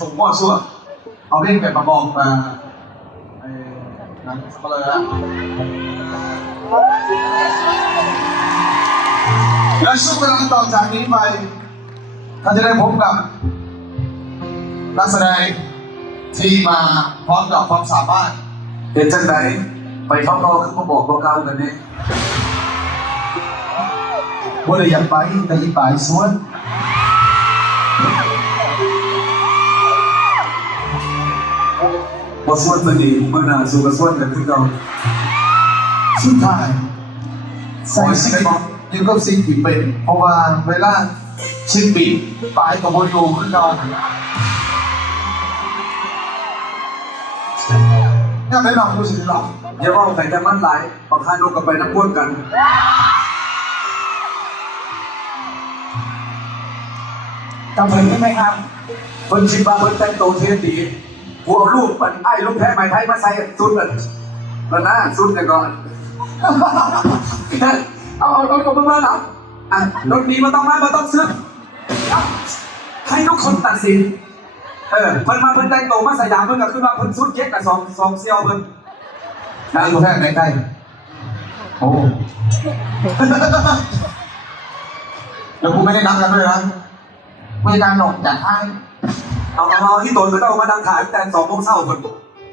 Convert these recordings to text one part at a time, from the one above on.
ส่งมั่วซั่วเอาเพลงแบบมาบอกมาไอ้นั่นสักเลยอะและช่วงเวลาต่อจากนี้ไปท่านจะได้พบกับนักแสดงที่มาพร้อมกับความสามารถเห็นจังไหนไปท่องรอขึ้นมาบอกเก่าๆกันนี่ว่าเลยอยากไปแต่อีป่ายสวน พอส่วนมันดีเมื่อหนาสู่กับส่วนกันคือเก่าสุดท้ายใส่สิ่งอยู่กับสิ่งที่เป็น เพราะว่าเวลาชิ้นปีปลายกับบริโภคคือเราเนี่ยไม่ลองดูสิหรอกอย่าว่าใครจะมันหลายบางครั้งลงกันไปน้ำพ่นกันจำเป็นไหมครับเพิ่นคิดว่าเพิ่นแต่งตัวเทียนดี หัวลูกมันไอ้ลูกแพ้ไม้ไทยมาใส่สุดมันแล้วนะสุดกันก่อนเอาเอาเอาเอามาแล้วอะรถนี้มันต้องมามันต้องซื้อให้ทุกคนตัดสิน เออเพิ่นมาเพิ่นแต่งตัวมาใส่ยามเพิ่นก็คือว่าเพิ่นสุดเย็ดกับสองสองเซียวเพิ่นนายอยู่แค่ไหนใกล้โอ้เดี๋ยวกูไม่ได้นับกันด้วยนะไม่การหนกจากให้ เอาเอาเอาที่ตนก็ต้องมาดังถ่ายแต่สองโมงเช้าเพิ่น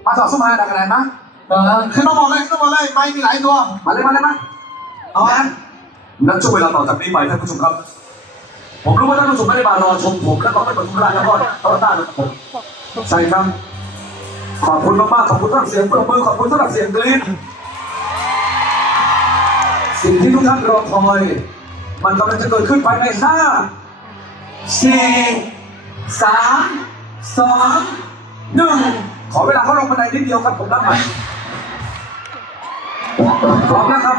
มาสอบสุภาดักอะไรนะเออขึ้นมาบอกเลยขึ้นมาเลยไม่มีหลายตัวมาเลยมาเลยมาเอาอันนับช่วงเวลาต่อจากนี้ไปท่านผู้ชมครับ ผมรู้ว่าท่านผู้ชมไม่ได้มารอชมผมและก็ไม่ประทุมราชแล้วก็ต้อนต้านผมใช่ครับขอบคุณมากๆขอบคุณสำหรับเสียงปรบมือขอบคุณสำหรับเสียงกรี๊ดสิ่งที่ทุกท่านรอคอย มันกำลังจะเกิดขึ้นภายในห้าสี่ สามสองหนึ่งขอเวลาเขาลงบันไดนิดเดียวครับผมนับใหม่พร้อมนะครับ